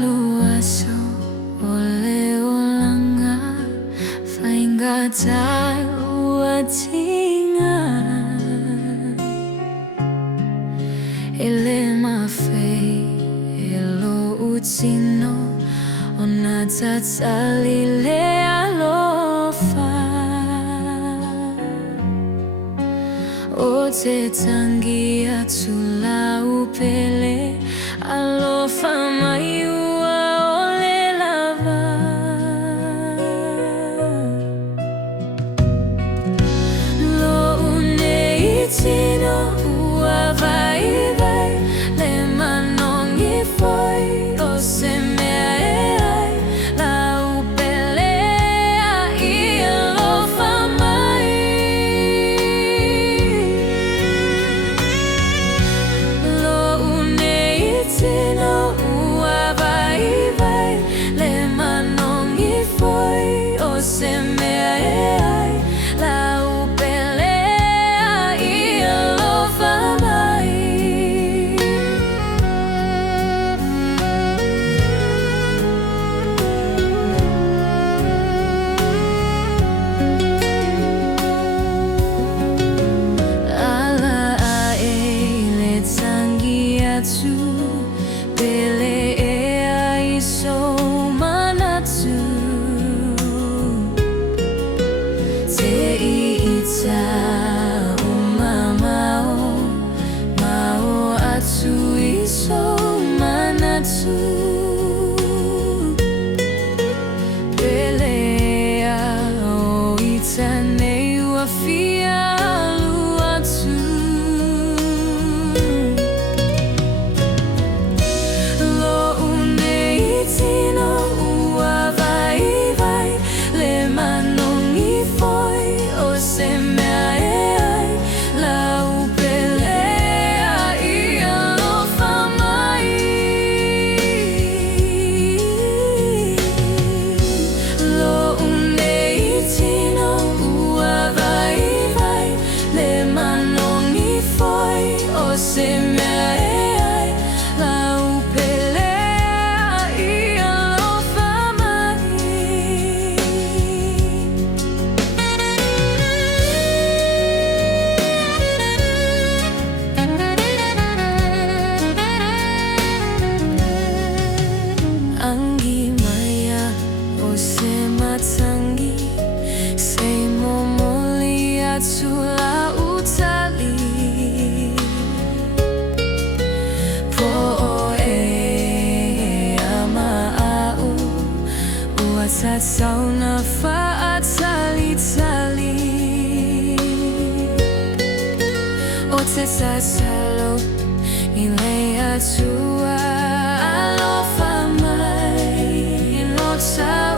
aluaso ole olanga fainga taluatinga ele mafei Lo'u Tino ona tatsalile alofa o te tangi atula upele alofa maiua ole lava Lo'u Nei Tino ua vai vai le manongi foi o se mea e ai la upele a I alofa mai Lo'u Nei Tino ua vai vai le manongi foi o se mea e ai la upele a I alofa mai ala ai le tangi atu pele e ai so manatu te ita umamao mao atu I so manatu pele o ita nei ua fia alu atu Lo'u Nei Tino ua vai vai le manongi foi o se mea e ai la upele a I alofa mai Lo'u Nei Tino ua vai vai le manongi foi o se mea e ai la upele a I alofa mai Angi maya o se matangi se momoli atu la utali po o e ama au ua tatsau na faatali tali o te tatsalo I le atua alofa mai no ta